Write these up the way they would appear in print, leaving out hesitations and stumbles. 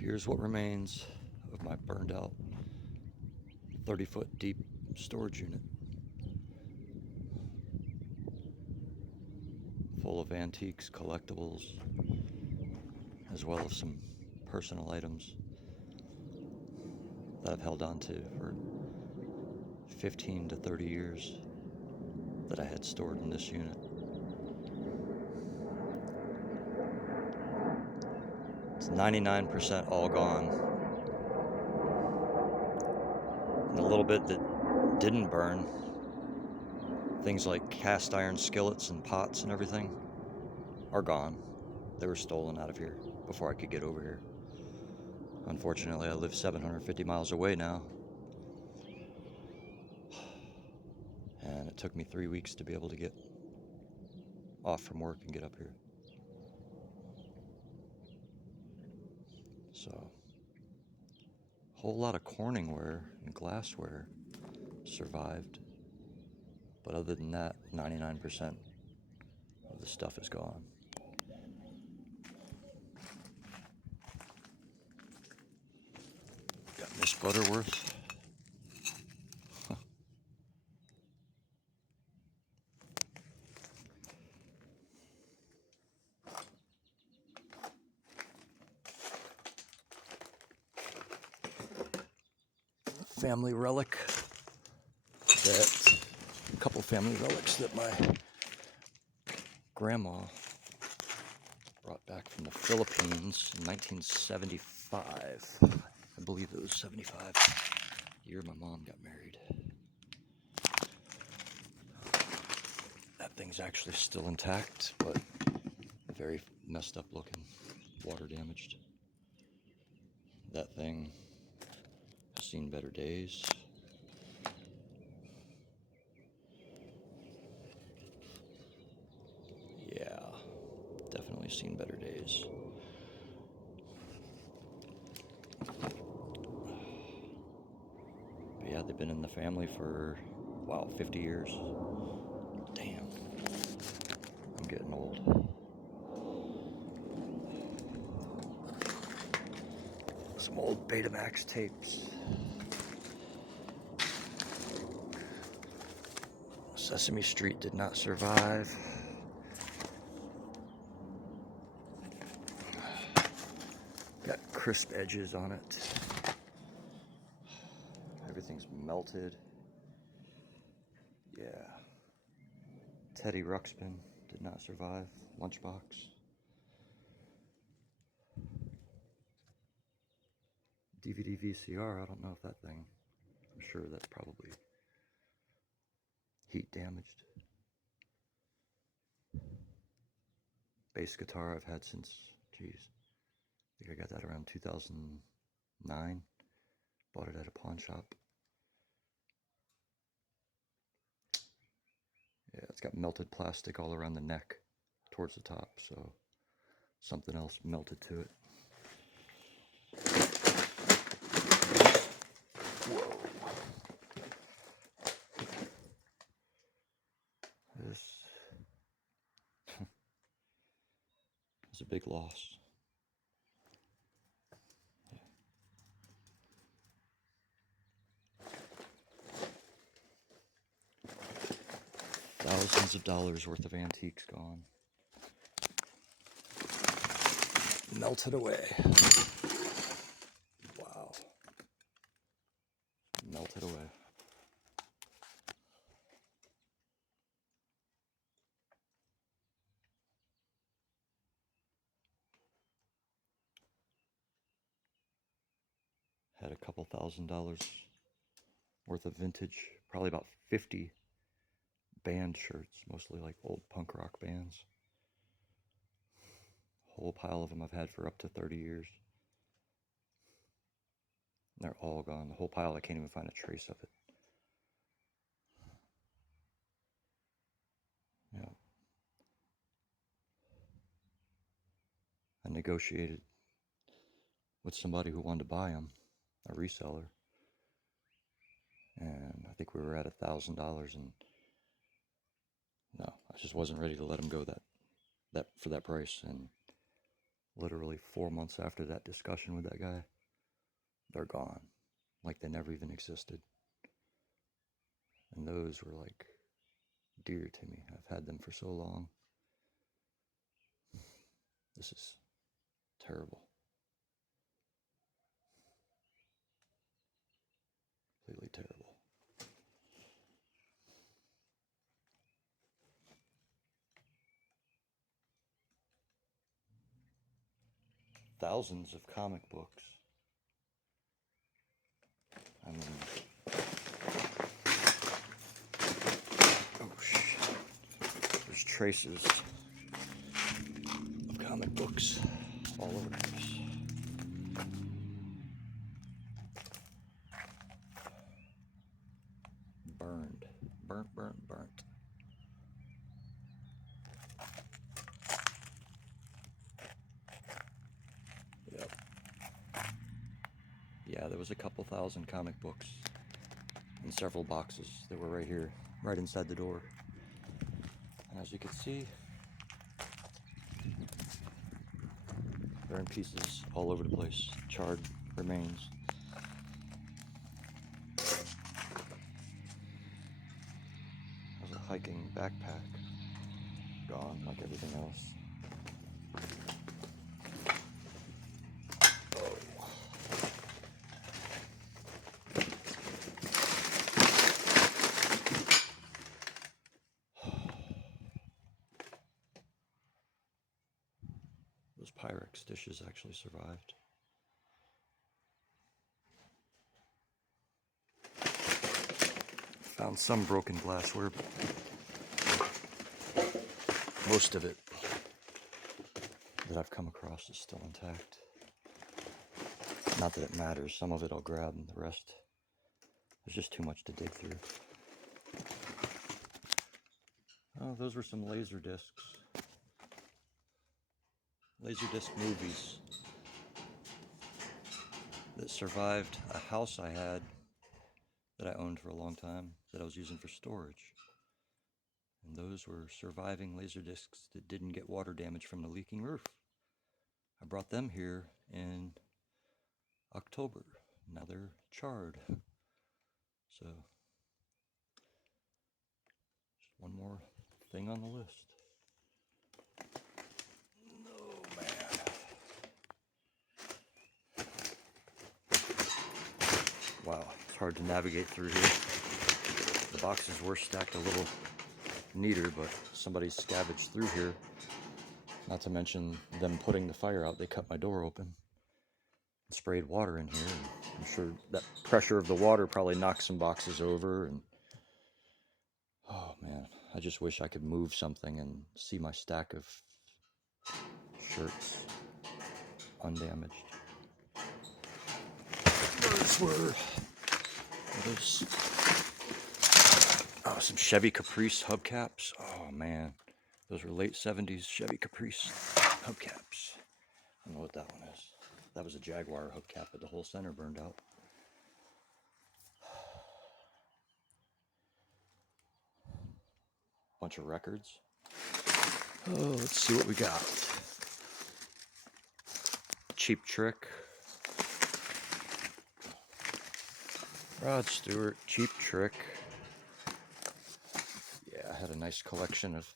here's what remains of my burned out 30-foot deep storage unit, full of antiques, collectibles, as well as some personal items that I've held on to for 15 to 30 years that I had stored in this unit. It's 99% all gone. And the little bit that didn't burn, things like cast iron skillets and pots and everything, are gone. They were stolen out of here before I could get over here. Unfortunately, I live 750 miles away now. And it took me 3 weeks to be able to get off from work and get up here. So, a whole lot of Corning ware and glassware survived. But other than that, 99% of the stuff is gone. Got Miss Butterworth. Family relic that, a couple family relics that my grandma brought back from the Philippines in 1975. I believe it was 75, the year my mom got married. That thing's actually still intact, but very messed up looking, water damaged. That thing has seen better days. Yeah, definitely seen better days. But yeah, they've been in the family for, wow, 50 years. Damn, I'm getting old. Some old Betamax tapes. Sesame Street did not survive. Got crisp edges on it. Everything's melted. Yeah. Teddy Ruxpin did not survive. Lunchbox. DVD VCR, I don't know if that thing, I'm sure that's probably heat damaged. Bass guitar I've had since, geez, I think I got that around 2009. Bought it at a pawn shop. Yeah, it's got melted plastic all around the neck towards the top, so something else melted to it. Whoa. This is a big loss. Thousands of dollars worth of antiques gone. Melted away. Wow. Melted away. Had a couple $1,000s worth of vintage, probably about 50 band shirts, mostly like old punk rock bands. Whole pile of them I've had for up to 30 years. They're all gone. The whole pile, I can't even find a trace of it. Yeah. I negotiated with somebody who wanted to buy them, a reseller, and I think we were at $1,000, and no, I just wasn't ready to let them go that for that price. And literally 4 months after that discussion with that guy, they're gone. Like they never even existed. And those were like dear to me. I've had them for so long. This is terrible. Completely terrible. Thousands of comic books. I mean, oh shit. There's traces of comic books all over the place. Burned. Burnt, burnt, burnt. Yep. Yeah, there was a couple thousand comic books in several boxes that were right here, right inside the door. And as you can see, they're in pieces all over the place. Charred remains. That was a hiking backpack. Gone like everything else. Those Pyrex dishes actually survived. Found some broken glassware, but most of it that I've come across is still intact. Not that it matters, some of it I'll grab and the rest, there's just too much to dig through. Oh, those were some laser discs. Laserdisc movies that survived a house I had that I owned for a long time that I was using for storage. And those were surviving laserdiscs that didn't get water damage from the leaking roof. I brought them here in October. Now they're charred. So, just one more thing on the list. Oh man. Wow, it's hard to navigate through here. The boxes were stacked a little neater, but somebody scavenged through here. Not to mention them putting the fire out. They cut my door open and sprayed water in here. And I'm sure that pressure of the water probably knocked some boxes over. And oh man, I just wish I could move something and see my stack of shirts undamaged. Those were those, some Chevy Caprice hubcaps. Oh man, those were late 70s Chevy Caprice hubcaps. I don't know what that one is. That was a Jaguar hubcap, but the whole center burned out. Bunch of records. Oh, let's see what we got. Cheap Trick. Rod Stewart, Cheap Trick. Yeah, I had a nice collection of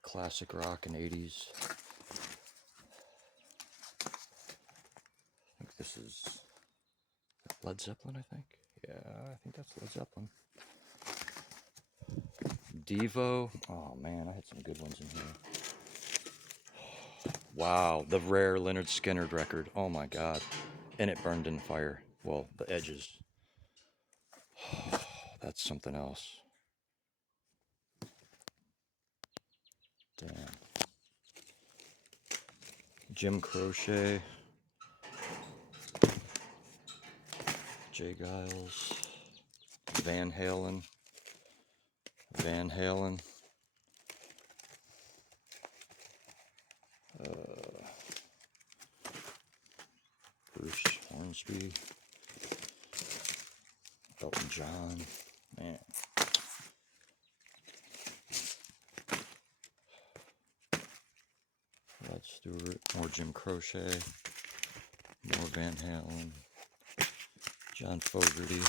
classic rock and 80s. I think this is Led Zeppelin, I think. Yeah, I think that's Led Zeppelin. Devo. Oh man, I had some good ones in here. Wow, the rare Lynyrd Skynyrd record. Oh my god. And it burned in fire. Well, the edges. That's something else. Damn. Jim Croce. Jay Giles. Van Halen. Van Halen. Bruce Hornsby. Elton John. Man. Rod Stewart, more Jim Croce, more Van Halen, John Fogerty,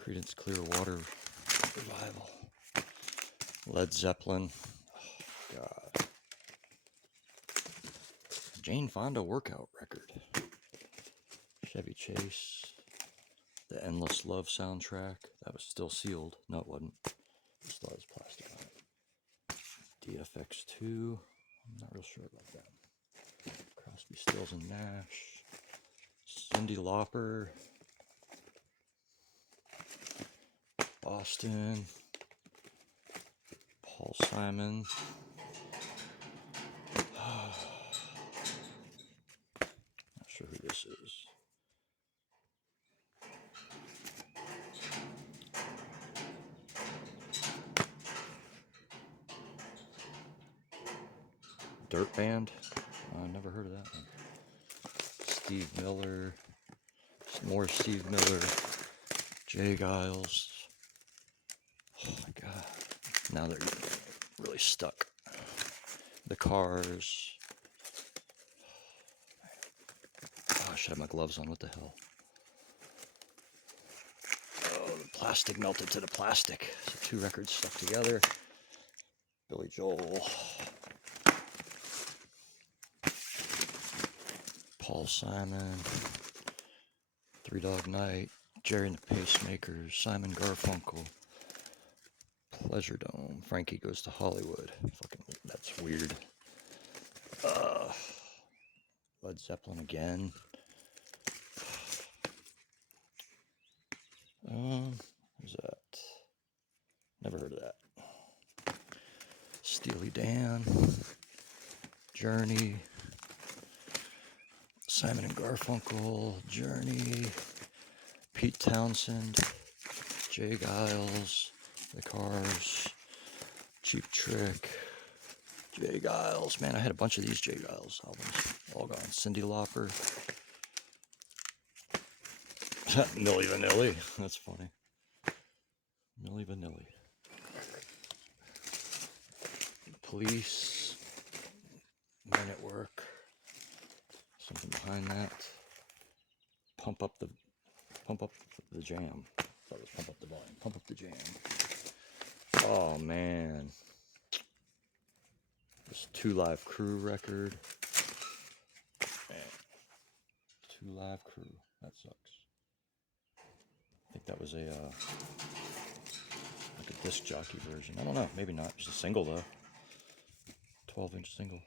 Creedence Clearwater Revival, Led Zeppelin, oh, God, Jane Fonda workout record, Chevy Chase, the Endless Love soundtrack, that was still sealed, no it wasn't, it still has plastic on it, DFX2, I'm not real sure about that, Crosby, Stills and Nash, Cyndi Lauper, Boston, Paul Simon, not sure who this is. Dirt Band, I never heard of that one. Steve Miller, more Steve Miller, Jay Giles. Oh my God, now they're really stuck. The Cars. Oh, I should have my gloves on, what the hell. Oh, the plastic melted to the plastic. So 2 records stuck together. Billy Joel. Paul Simon. Three Dog Night. Jerry and the Pacemakers. Simon Garfunkel. Pleasure Dome. Frankie Goes to Hollywood. Fucking, that's weird. Led Zeppelin again. Who's that? Never heard of that. Steely Dan. Journey. Simon and Garfunkel. Journey. Pete Townsend. Jay Giles. The Cars. Cheap Trick. Jay Giles. Man, I had a bunch of these Jay Giles albums. All gone. Cyndi Lauper. Milli Vanilli. That's funny. Milli Vanilli. Police. Men at Work. Something behind that. Pump up the jam. That was Pump Up the Volume. Pump Up the Jam. Oh man. This 2 Live Crew record. Man. 2 Live Crew. That sucks. I think that was a like a disc jockey version. I don't know. Maybe not. It's a single though. 12-inch single.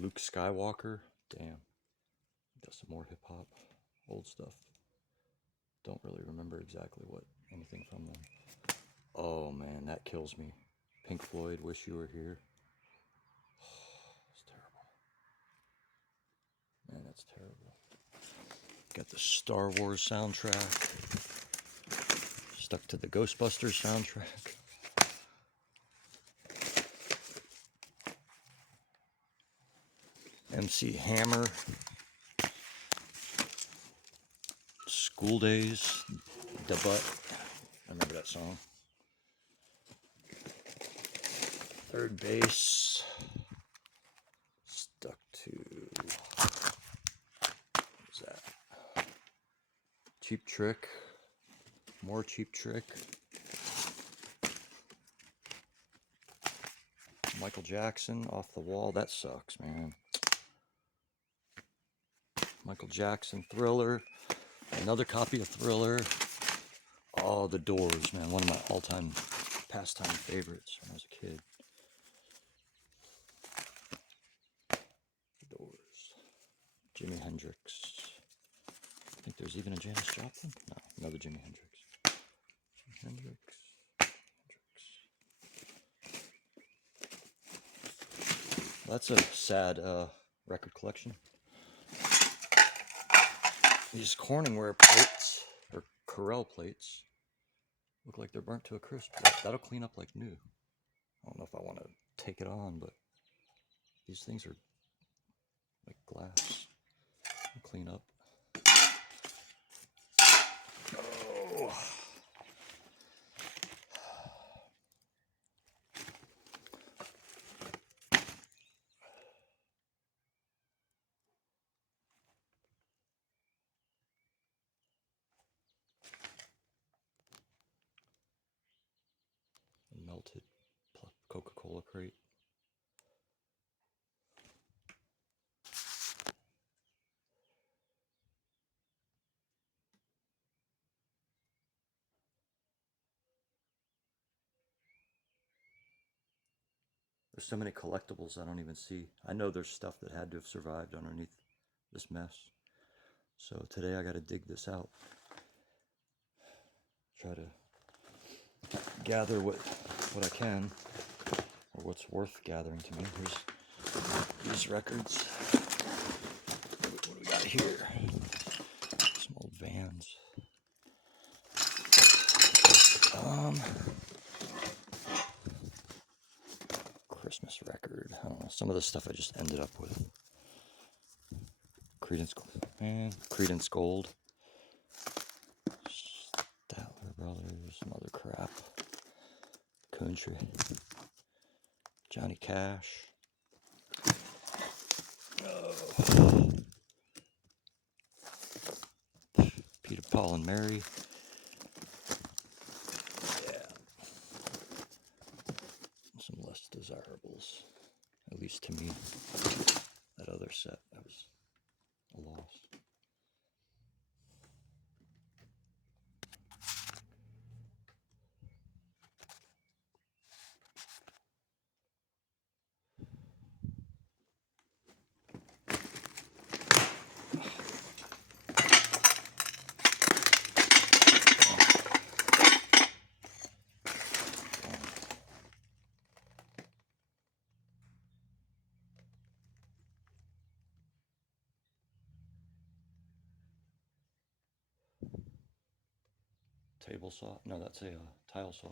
Luke Skywalker. Damn. Got some more hip hop. Old stuff. Don't really remember exactly anything from them. Oh man, that kills me. Pink Floyd, Wish You Were Here. It's terrible. Man, that's terrible. Got the Star Wars soundtrack. Stuck to the Ghostbusters soundtrack. MC Hammer. School Days. Da Butt. I remember that song. Third Base. Stuck to... What's that? Cheap Trick. More Cheap Trick. Michael Jackson, Off the Wall. That sucks, man. Michael Jackson, Thriller. Another copy of Thriller. Oh, The Doors, man. One of my all-time pastime favorites when I was a kid. The Doors. Jimi Hendrix. I think there's even a Janis Joplin. No, another Jimi Hendrix. Hendrix. Well, that's a sad record collection. These Corning Ware plates, or Corel plates, look like they're burnt to a crisp. That'll clean up like new. I don't know if I want to take it on, but these things are like glass. I'll clean up. Oh. melted Coca-Cola crate. There's so many collectibles I don't even see. I know there's stuff that had to have survived underneath this mess. So today I got to dig this out. Try to gather what I can, or what's worth gathering to me. Here's these records. What do we got here? Some old Vans. Christmas record. I don't know. Some of the stuff I just ended up with. Credence Gold. Statler Brothers. Some other crap. Country. Johnny Cash. Oh. Peter, Paul, and Mary. Yeah. Some less desirables. At least to me. That other set, that was a loss. Table saw? No, that's a tile saw.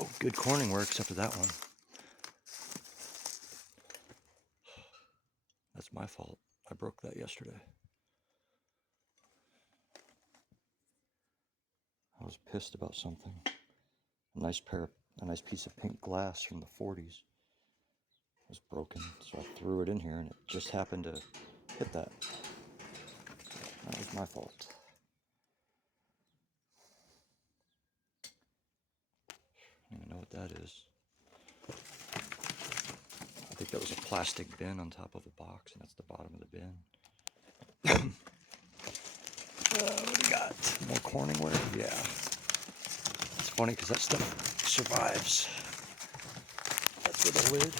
Oh, good Corning Ware except for that one. That's my fault. I broke that yesterday. I was pissed about something. A nice piece of pink glass from the 40s was broken, so I threw it in here and it just happened to hit that. That was my fault. I don't even know what that is. I think that was a plastic bin on top of a box, and that's the bottom of the bin. What do we got? More Corning Ware? Yeah. It's funny because that stuff survives. That's with a lid.